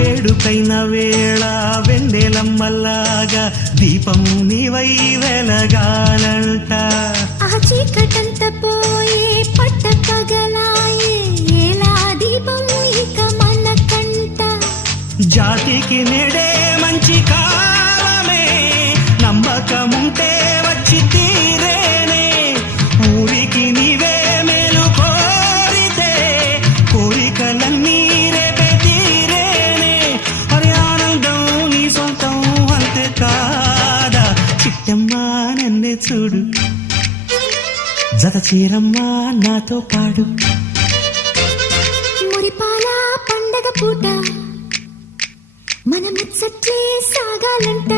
వేడుకైన వేళ వెన్నెలమ్మలాగా దీపం నీవై వెలగాలంట. ఆ చీకటంత పోయే పట్ట పగలాయే ఎలా దీపం ఇక మన కంట. జాతికి నేడే మంచి కాలమే, నమ్మకముంటే వచ్చి తీరేనే. ఊరికి నీవే మేలు కోరితే కోరికలన్నీ రేపే తీరేనే. అరే ఆనందం నీ సొంతం అంతే కాదా, చిట్టమ్మా నన్నే చూడు, జత చీరమ్మా నాతో పాడు. మురిపాల పండగ పూట మన ముచ్చట్లే సాగాలంట.